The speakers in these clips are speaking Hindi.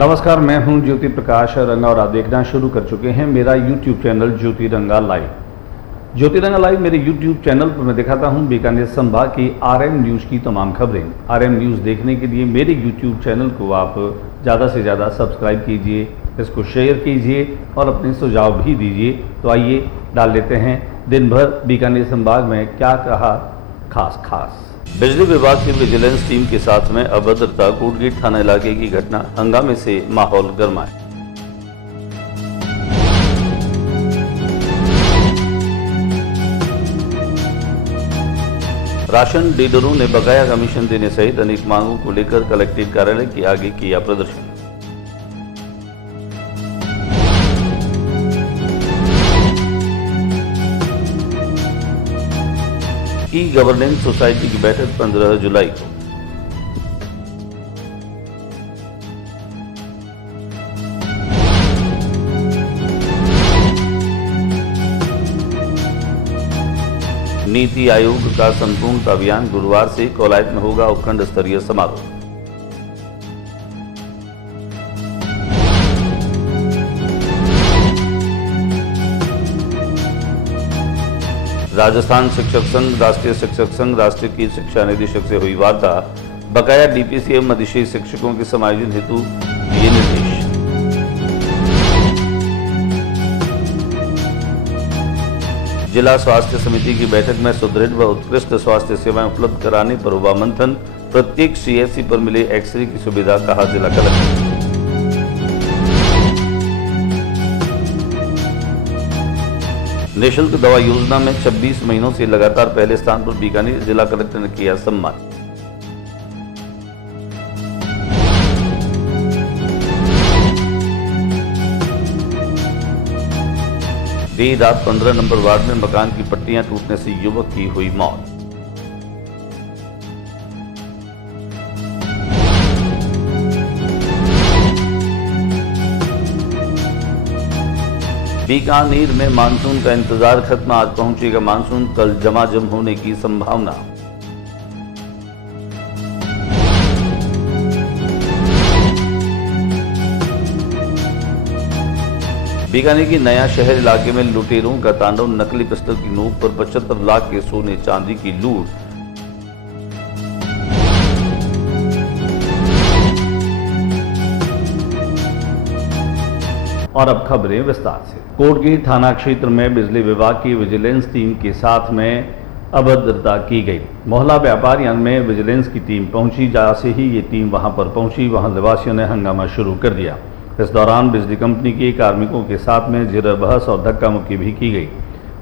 नमस्कार, मैं हूं ज्योति प्रकाश रंगा और आप देखना शुरू कर चुके हैं मेरा YouTube चैनल ज्योति रंगा लाइव। ज्योति रंगा लाइव मेरे YouTube चैनल पर मैं दिखाता हूं बीकानेर संभाग की RM न्यूज़ की तमाम खबरें। RM न्यूज़ देखने के लिए मेरे YouTube चैनल को आप ज़्यादा से ज़्यादा सब्सक्राइब कीजिए, इसको शेयर कीजिए और अपने सुझाव भी दीजिए। तो आइए डाल लेते हैं दिन भर बीकानेर संभाग में क्या कहा खास। बिजली विभाग की विजिलेंस टीम के साथ में अभद्रता, कोटगेट थाना इलाके की घटना, हंगामे से माहौल गरमाया। राशन डीलरों ने बकाया कमीशन देने सहित अनेक मांगों को लेकर कलेक्ट्रेट कार्यालय के आगे किया प्रदर्शन। ई गवर्नेंस सोसाइटी की बैठक 15 जुलाई को। नीति आयोग का संपूर्ण अभियान गुरुवार से कोलायत में होगा उपखंड स्तरीय समारोह। राजस्थान शिक्षक संघ, राष्ट्रीय शिक्षक संघ, राष्ट्रीय की शिक्षा निदेशक से हुई वार्ता, बकाया डीपीसी एवं मध्यशील शिक्षकों के समायोजन हेतु ये निर्देश। जिला स्वास्थ्य समिति की बैठक में सुदृढ़ व उत्कृष्ट स्वास्थ्य सेवाएं उपलब्ध कराने पर हुआ मंथन, प्रत्येक CSC पर मिले एक्सरे की सुविधा, कहा जिला कलेक्टर। निःशुल्क दवा योजना में 26 महीनों से लगातार पहले स्थान पर बीकानेर, जिला कलेक्टर ने किया सम्मान। देर रात 15 नंबर वार्ड में मकान की पट्टियां टूटने से युवक की हुई मौत। बीकानेर में मानसून का इंतजार खत्म, आज पहुंचेगा मानसून, कल जमाजम होने की संभावना। बीकानेर की नया शहर इलाके में लुटेरों का तांडव, नकली पिस्टल की नोक पर 75 लाख के सोने चांदी की लूट। और अब खबरें विस्तार से। कोटगेट थाना क्षेत्र में बिजली विभाग की विजिलेंस टीम के साथ में अभद्रता की गई। मोहल्ला व्यापारियों में विजिलेंस की टीम पहुंची, जैसे ही ये टीम वहां पर पहुंची, वहां निवासियों ने हंगामा शुरू कर दिया। इस दौरान बिजली कंपनी के कार्मिकों के साथ में जिरह बहस और धक्का मुक्की भी की गई।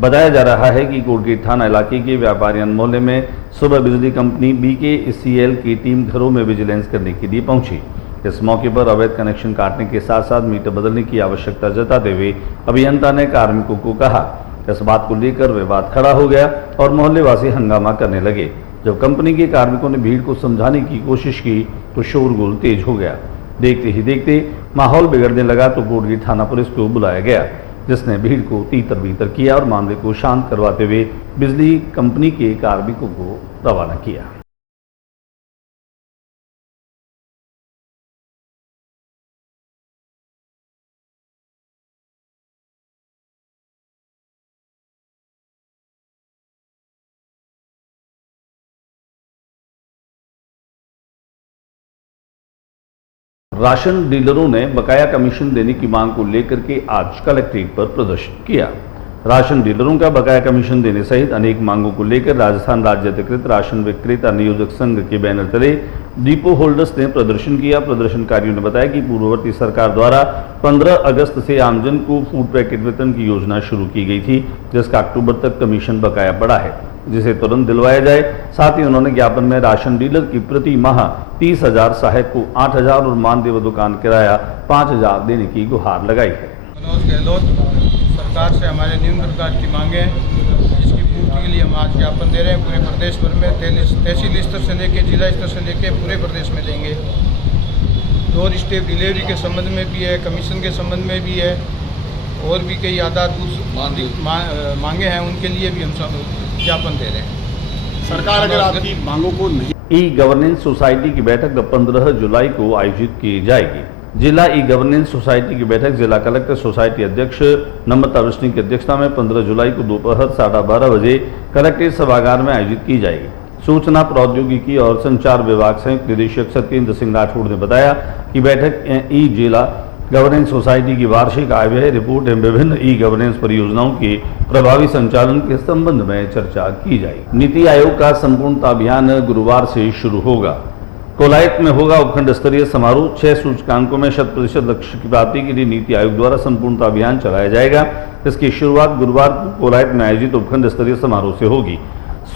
बताया जा रहा है कि कोटगेट थाना इलाके के व्यापारियों मोहल्ले में सुबह बिजली कंपनी BKCL की टीम घरों में विजिलेंस करने के लिए पहुंची। इस मौके पर अवैध कनेक्शन काटने के साथ साथ मीटर बदलने की आवश्यकता जताते हुए अभियंता ने कार्मिकों को कहा। इस बात को लेकर विवाद खड़ा हो गया और मोहल्लेवासी हंगामा करने लगे। जब कंपनी के कार्मिकों ने भीड़ को समझाने की कोशिश की तो शोरगुल तेज हो गया। देखते ही देखते माहौल बिगड़ने लगा तो कोटगेट थाना पुलिस को बुलाया गया, जिसने भीड़ को तीतर बीतर किया और मामले को शांत करवाते हुए बिजली कंपनी के कार्मिकों को रवाना किया। राशन डीलरों ने बकाया कमीशन देने की मांग को लेकर के आज कलेक्ट्रेट पर प्रदर्शन किया। राशन डीलरों का बकाया कमीशन देने सहित अनेक मांगों को लेकर राजस्थान राज्य अधिकृत राशन विक्रेता नियोजक संघ के बैनर तले डिपो होल्डर्स ने प्रदर्शन किया। प्रदर्शनकारियों ने बताया कि पूर्ववर्ती सरकार द्वारा 15 अगस्त से आमजन को फूड पैकेट वितरण की योजना शुरू की गई थी, जिसका अक्टूबर तक कमीशन बकाया पड़ा है, जिसे तुरंत दिलवाया जाए। साथ ही उन्होंने ज्ञापन में राशन डीलर की प्रति माह 30,000, सहायक को 8,000 और मानदेय व दुकान किराया 5,000 देने की गुहार लगाई है। मनोज गहलोत सरकार से हमारे निम्न प्रकार की मांगे हैं, जिसकी पूर्ति के लिए हम आज ज्ञापन दे रहे हैं। पूरे प्रदेश भर में तहसील स्तर से लेकर जिला स्तर से लेकर पूरे प्रदेश में देंगे। डोर स्टेप डिलीवरी के संबंध में भी है, कमीशन के संबंध में भी है, और भी कई आदात मांगे हैं, उनके लिए भी हम ज्ञापन दे रहे हैं। सरकार अगर आपकी मांगों को नहीं ई गवर्नेंस सोसाइटी की बैठक 15 जुलाई को आयोजित की जाएगी। जिला ई गवर्नेंस सोसाइटी की बैठक जिला कलेक्टर सोसाइटी अध्यक्ष नम्रता वृष्णि की अध्यक्षता में 15 जुलाई को दोपहर 12:30 बजे कलेक्ट्रेट सभागार में आयोजित की जाएगी। सूचना प्रौद्योगिकी और संचार विभाग संयुक्त निदेशक सत्येंद्र सिंह राठौड़ ने बताया कि बैठक ई जिला गवर्नेंस सोसाइटी की वार्षिक आय व्यय रिपोर्ट एवं विभिन्न ई गवर्नेंस परियोजनाओं के प्रभावी संचालन के संबंध में चर्चा की जाएगी। नीति आयोग का संपूर्णता अभियान गुरुवार से शुरू होगा। कोलायत में होगा उपखंड स्तरीय समारोह। 6 सूचकांकों में 100% लक्ष्य की प्राप्ति के लिए नीति आयोग द्वारा संपूर्णता अभियान चलाया जाएगा। इसकी शुरुआत गुरुवार को कोलायत में आयोजित उपखंड स्तरीय समारोह से होगी।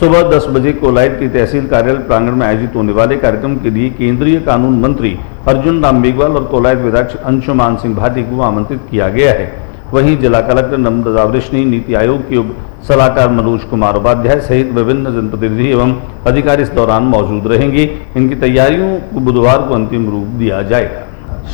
सुबह 10 बजे कोलायत की तहसील कार्यालय प्रांगण में आयोजित होने वाले कार्यक्रम के लिए केंद्रीय कानून मंत्री अर्जुन राम मेघवाल और कोलायत विधायक अंशुमान सिंह भाटी को आमंत्रित किया गया है। वहीं जिला कलेक्टर नम्रता वृष्णि, नीति आयोग के उप सलाहकार मनोज कुमार उपाध्याय सहित विभिन्न जनप्रतिनिधि एवं अधिकारी इस दौरान मौजूद रहेंगे। इनकी तैयारियों को बुधवार को अंतिम रूप दिया जाएगा।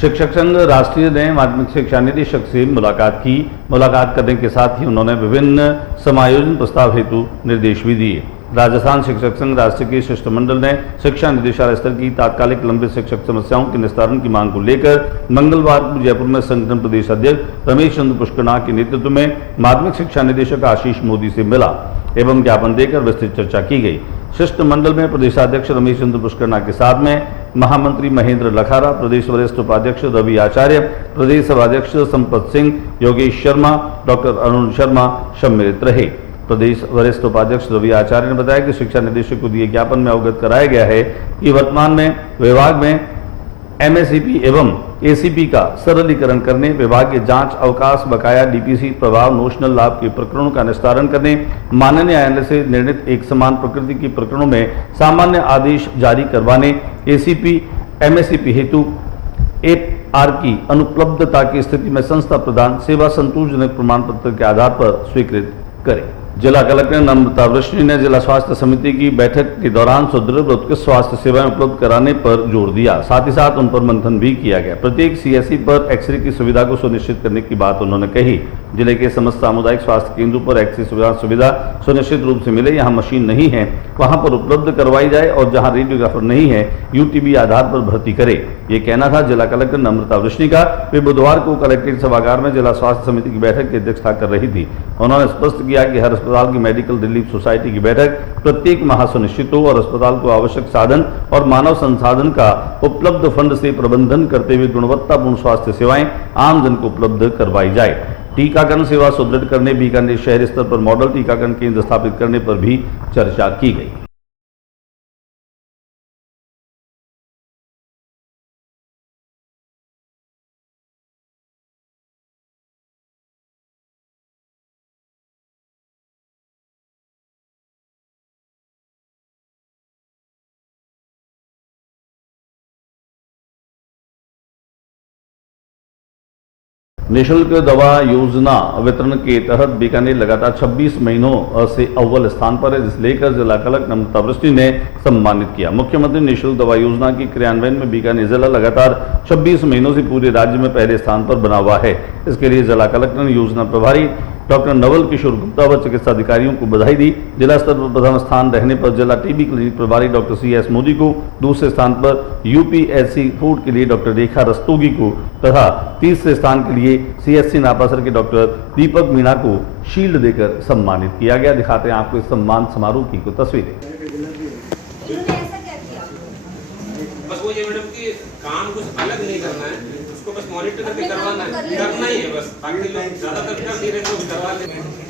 शिक्षक संघ राष्ट्रीय ने माध्यमिक शिक्षा निदेशक से मुलाकात की। मुलाकात करने के साथ ही उन्होंने विभिन्न समायोजन प्रस्ताव हेतु निर्देश भी दिए। राजस्थान शिक्षक संघ राष्ट्र के शिष्टमंडल ने शिक्षा निदेशालय स्तर की तात्कालिक लंबित शिक्षक समस्याओं के निस्तारण की मांग को लेकर मंगलवार को जयपुर में संगठन प्रदेश अध्यक्ष रमेश चंद्र पुष्कर के नेतृत्व में माध्यमिक शिक्षा निदेशक आशीष मोदी से मिला एवं ज्ञापन देकर विस्तृत चर्चा की गई। शिष्टमंडल में प्रदेशाध्यक्ष रमेश चंद्र पुष्कर के साथ में महामंत्री महेंद्र लखारा, प्रदेश वरिष्ठ उपाध्यक्ष रवि आचार्य, प्रदेश सभाध्यक्ष संपत सिंह, योगेश शर्मा, डॉक्टर अरुण शर्मा सम्मिलित रहे। प्रदेश वरिष्ठ उपाध्यक्ष रवि आचार्य ने बताया कि शिक्षा निदेशक को दिए ज्ञापन में अवगत कराया गया है कि वर्तमान में विभाग में एमएससीपी एवं एसीपी का सरलीकरण करने, विभाग के जांच अवकाश, बकाया, डीपीसी प्रभाव, नोशनल लाभ के प्रकरणों का निस्तारण करने, माननीय न्यायालय से निर्णीत एक समान प्रकृति के प्रकरणों में सामान्य आदेश जारी करवाने, एसीपी एमएससीपी हेतु एफआर की अनुपलब्धता की स्थिति में संस्था प्रदान सेवा संतोषजनक प्रमाण पत्र के आधार पर स्वीकृत करें। जिला कलेक्टर नम्रता वृष्णि ने जिला स्वास्थ्य समिति की बैठक के दौरान सुदृढ़ उत्कृष्ट स्वास्थ्य सेवाएं उपलब्ध कराने पर जोर दिया। साथ ही साथ उन पर मंथन भी किया गया। प्रत्येक सीएससी पर एक्सरे की सुविधा को सुनिश्चित करने की बात उन्होंने कही। जिले के समस्त सामुदायिक स्वास्थ्य केंद्रों पर एक्सरे सुविधा सुनिश्चित रूप से मिले। यहाँ मशीन नहीं है वहां पर उपलब्ध करवाई जाए और जहाँ रेडियोग्राफर नहीं है यूटीबी आधार पर भर्ती करे। ये कहना था जिला कलेक्टर नम्रता वृष्णि का। वे बुधवार को कलेक्ट्रेट सभागार में जिला स्वास्थ्य समिति की बैठक की अध्यक्षता कर रही थी। उन्होंने स्पष्ट किया कि हर अस्पताल की मेडिकल रिलीफ सोसाइटी की बैठक प्रत्येक माह सुनिश्चित हो और अस्पताल को आवश्यक साधन और मानव संसाधन का उपलब्ध फंड से प्रबंधन करते हुए गुणवत्तापूर्ण स्वास्थ्य सेवाएं आम जन को उपलब्ध करवाई जाए। टीकाकरण सेवा सुदृढ़ करने, बीकानेर शहरी स्तर पर मॉडल टीकाकरण केंद्र स्थापित करने पर भी चर्चा की गई। निःशुल्क दवा योजना वितरण के तहत बीकानेर लगातार 26 महीनों से अव्वल स्थान पर है, जिसे लेकर जिला कलेक्टर नम्रता वृष्णि ने सम्मानित किया। मुख्यमंत्री निःशुल्क दवा योजना की क्रियान्वयन में बीकानेर जिला लगातार 26 महीनों से पूरे राज्य में पहले स्थान पर बना हुआ है। इसके लिए जिला कलेक्टर ने योजना प्रभारी डॉक्टर नवल किशोर गुप्ता व चिकित्सा अधिकारियों को बधाई दी। जिला स्तर पर प्रथम स्थान रहने पर जिला टीबी क्लिनिक प्रभारी डॉक्टर CS मोदी को, दूसरे स्थान पर यूपीएससी फूड के लिए डॉक्टर रेखा रस्तोगी को तथा तीसरे स्थान के लिए CSC नापासर के डॉक्टर दीपक मीणा को शील्ड देकर सम्मानित किया गया। दिखाते हैं आपको इस सम्मान समारोह की कुछ तस्वीरें। बस वो ये मैडम की काम कुछ अलग नहीं करना है, उसको बस मॉनिटर करके करवाना है, करना ही है बस। बाकी लोग ज्यादातर कर नहीं रहे तो करवा लेंगे।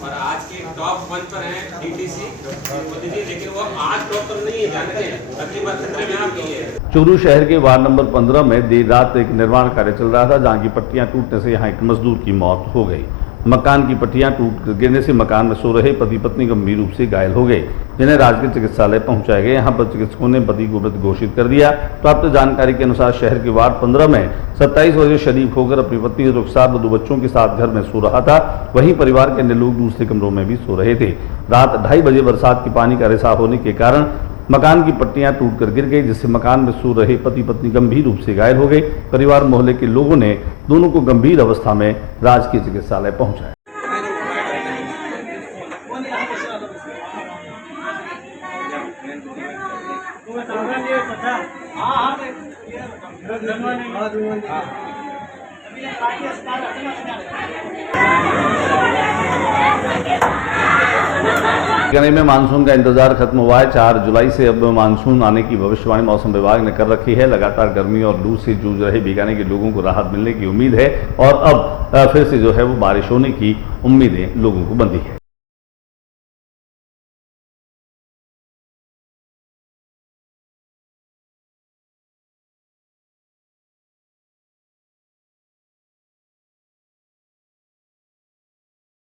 और आज के टॉप 1 पर है DTC मोदी जी, लेकिन वो आज टॉप पर नहीं है, जानते हैं अगली बार खतरे में आप नहीं है। चूरू शहर के वार्ड नंबर 15 में देर रात एक निर्माण कार्य चल रहा था, जहां की पट्टियां टूटने से यहां एक मजदूर की मौत हो गई। मकान की पट्टियां टूट गिरने से मकान में सो रहे पति पत्नी गंभीर रूप से घायल हो गए, जिन्हें राजकीय चिकित्सालय पहुंचाए गए। यहां पर चिकित्सकों ने पति को मृत घोषित कर दिया। प्राप्त जानकारी के अनुसार शहर के वार्ड 15 में 27 वर्षीय शरीफ होकर अपनी पत्नी रुखसार व 2 बच्चों के साथ घर में सो रहा था। वहीं परिवार के अन्य लोग दूसरे कमरों में भी सो रहे थे। रात 2:30 बजे बरसात के पानी का रिसाव होने के कारण मकान की पट्टियां टूटकर गिर गई, जिससे मकान में सो रहे पति पत्नी गंभीर रूप से घायल हो गए। परिवार मोहल्ले के लोगों ने दोनों को गंभीर अवस्था में राजकीय चिकित्सालय पहुंचाया। बीकानेर में मानसून का इंतजार खत्म हुआ है। 4 जुलाई से अब मानसून आने की भविष्यवाणी मौसम विभाग ने कर रखी है। लगातार गर्मी और लू से जूझ रहे बीकानेर के लोगों को राहत मिलने की उम्मीद है और अब फिर से जो है वो बारिश होने की उम्मीदें लोगों को बंधी है।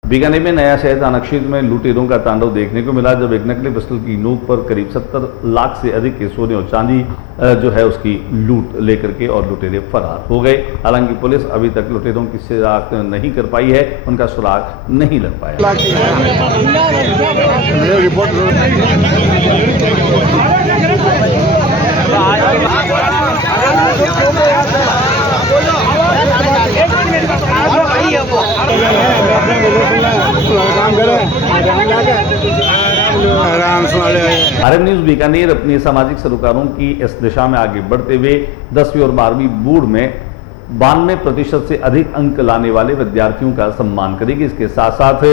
बीकानेर में नया शहर थाना क्षेत्र में लुटेरों का तांडव देखने को मिला, जब एक नकली पिस्टल की नोक पर करीब 70 लाख से अधिक के सोने और चांदी जो है उसकी लूट लेकर के और लुटेरे फरार हो गए। हालांकि पुलिस अभी तक लुटेरों की शिनाख्त नहीं कर पाई है, उनका सुराग नहीं लग पाया। आरएम न्यूज बीकानेर अपने सामाजिक सरोकारों की इस दिशा में आगे बढ़ते हुए 10वीं और 12वीं बोर्ड में 92% से अधिक अंक लाने वाले विद्यार्थियों का सम्मान करेगी। इसके साथ साथ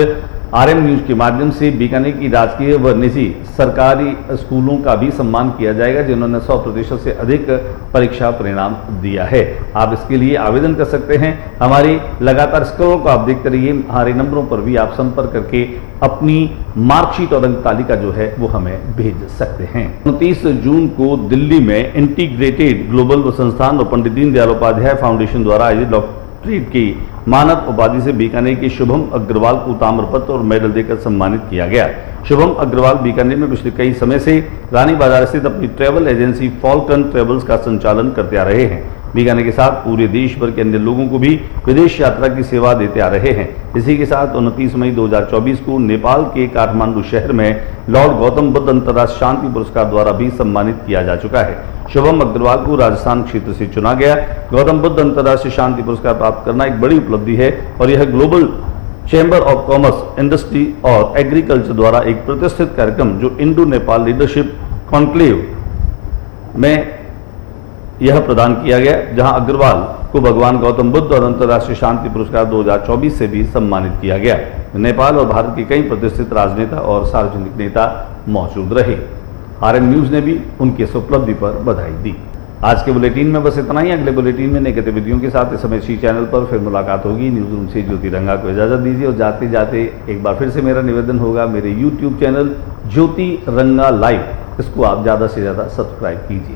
आरएम न्यूज के माध्यम से बीकानेर की राजकीय व निजी सरकारी स्कूलों का भी सम्मान किया जाएगा, जिन्होंने 100% से अधिक परीक्षा परिणाम दिया है। आप इसके लिए आवेदन कर सकते हैं। हमारी लगातार स्कूलों को आप देखते रहिए। हमारे नंबरों पर भी आप संपर्क करके अपनी मार्कशीट और अंक तालिका जो है वो हमें भेज सकते हैं। 29 जून को दिल्ली में इंटीग्रेटेड ग्लोबल संस्थान और पंडित दीनदयाल उपाध्याय फाउंडेशन द्वारा आयोजित डॉक्टरेट की मानद उपाधि से बीकानेर के शुभम अग्रवाल को ताम्रपत्र और मेडल देकर सम्मानित किया गया। शुभम अग्रवाल बीकानेर में पिछले कई समय से रानी बाजार स्थित अपनी ट्रैवल एजेंसी फॉल्कन ट्रेवल्स का संचालन करते आ रहे हैं। बीकानेर के साथ पूरे देश भर के अन्य लोगों को भी विदेश यात्रा की सेवा देते आ रहे हैं। इसी के साथ 29 मई 2024 को नेपाल के काठमांडू शहर में लॉर्ड गौतम बुद्ध अंतर्राष्ट्रीय शांति पुरस्कार द्वारा भी सम्मानित किया जा चुका है। शुभम अग्रवाल को राजस्थान क्षेत्र से चुना गया। गौतम बुद्ध अंतर्राष्ट्रीय शांति पुरस्कार प्राप्त करना एक बड़ी उपलब्धि है और यह global chamber of commerce, industry और एग्रीकल्चर द्वारा एक प्रतिष्ठित कार्यक्रम जो इंडो नेपाल लीडरशिप कॉन्क्लेव में यह प्रदान किया गया, जहां अग्रवाल को भगवान गौतम बुद्ध और अंतर्राष्ट्रीय शांति पुरस्कार 2024 से भी सम्मानित किया गया। नेपाल और भारत के कई प्रतिष्ठित राजनेता और सार्वजनिक नेता मौजूद रहे। आरएन न्यूज ने भी उनकी इस उपलब्धि पर बधाई दी। आज के बुलेटिन में बस इतना ही। अगले बुलेटिन में नई गतिविधियों के साथ इस समय इसी चैनल पर फिर मुलाकात होगी। न्यूज रूम से ज्योति रंगा को इजाजत दीजिए और जाते जाते एक बार फिर से मेरा निवेदन होगा, मेरे YouTube चैनल ज्योति रंगा लाइव, इसको आप ज़्यादा से ज़्यादा सब्सक्राइब कीजिए।